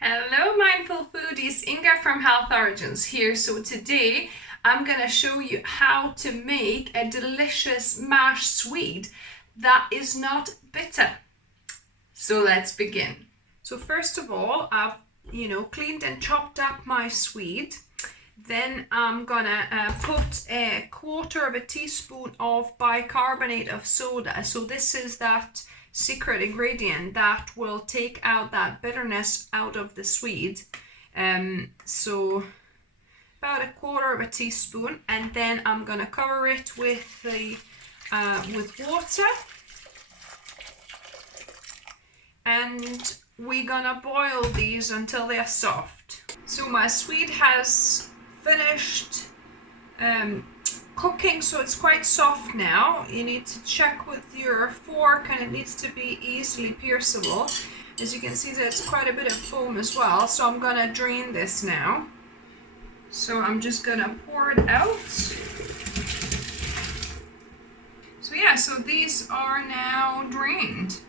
Hello mindful foodies, Inga from Health Origins here. So today I'm going to show you how to make a delicious mashed swede that is not bitter. So let's begin. So first of all, I've cleaned and chopped up my swede. Then I'm gonna put a 1/4 teaspoon of bicarbonate of soda. So this is that secret ingredient that will take out that bitterness out of the swede. So about a 1/4 teaspoon, and then I'm gonna cover it with with water, and we're gonna boil these until they are soft. So my swede has finished cooking, so it's quite soft now. You need to check with your fork, and it needs to be easily pierceable. As you can see, there's quite a bit of foam as well, so I'm gonna drain this now. So I'm just gonna pour it out. So yeah, so these are now drained.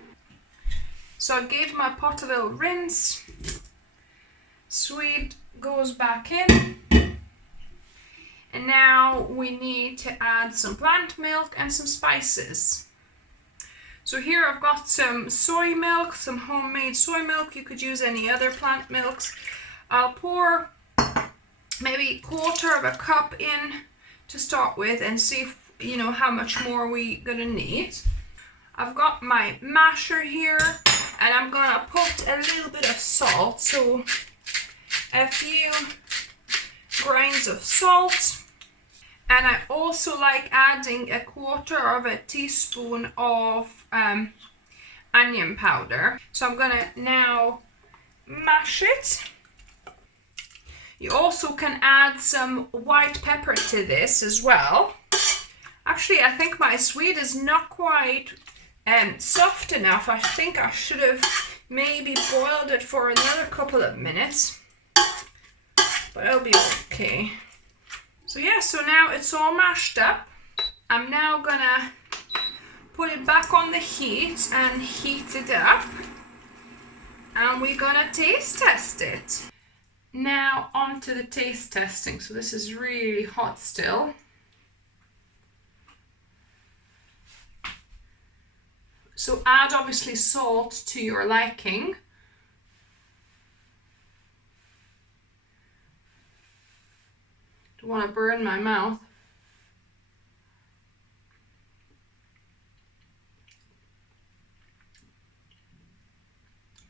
So I gave my pot a little rinse. Swede goes back in. And now we need to add some plant milk and some spices. So here I've got some soy milk, some homemade soy milk. You could use any other plant milks. I'll pour maybe 1/4 cup in to start with and see if, how much more we're gonna need. I've got my masher here, and I'm gonna put a little bit of salt. So a few grains of salt, and I also like adding a 1/4 teaspoon of onion powder. So I'm gonna now mash it. You also can add some white pepper to this as well. Actually, I think my swede is not quite soft enough. I think I should have maybe boiled it for another couple of minutes, but it'll be okay. So yeah, so now it's all mashed up. I'm now gonna put it back on the heat and heat it up, and we're gonna taste test it. Now on to the taste testing. So this is really hot still. So add obviously salt to your liking. Don't want to burn my mouth.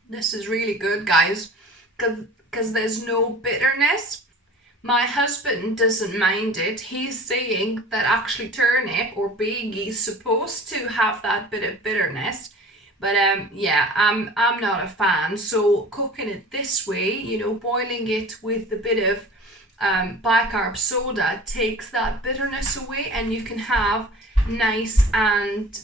This is really good, guys, because there's no bitterness. My husband doesn't mind it. He's saying that actually turnip or bagie is supposed to have that bit of bitterness, but yeah, I'm not a fan. So cooking it this way, boiling it with a bit of bicarb soda takes that bitterness away, and you can have nice and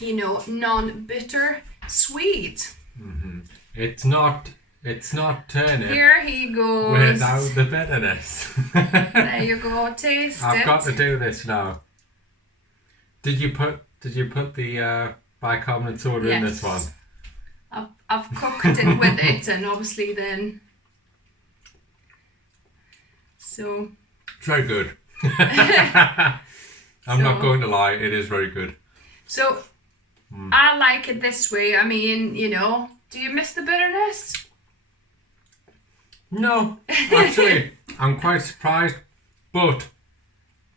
non-bitter swede. Mm-hmm. It's not turnip. Here he goes. Without the bitterness. There you go. Taste I've it. got to do this now. Did you put the bicarbonate soda in this one? I've cooked it with it, and obviously then. So. It's very good. I'm not going to lie. It is very good. So. I like it this way. I mean, do you miss the bitterness? No, actually, I'm quite surprised, but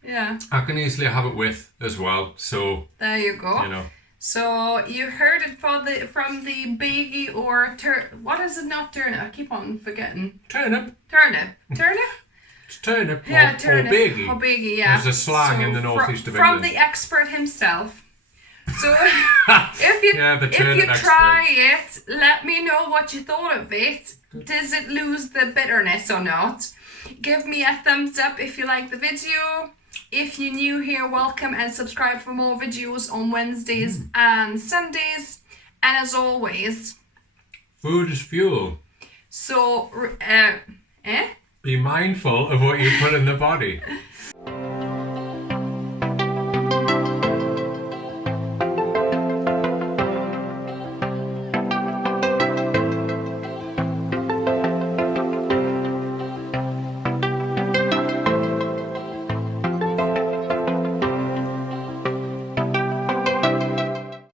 yeah, I can easily have it with as well. So there you go. So you heard it from the bagie or what is it? Not turnip. I keep on forgetting. Turnip. It's turnip. Yeah, or turnip. bagie. Or bagie. Yeah. There's a slang in the northeast of From England. the expert himself. So if you try it, let me know what you thought of it. Does it lose the bitterness or not? Give me a thumbs up if you like the video. If you're new here, welcome, and subscribe for more videos on Wednesdays and Sundays. And as always, food is fuel. So Be mindful of what you put in the body.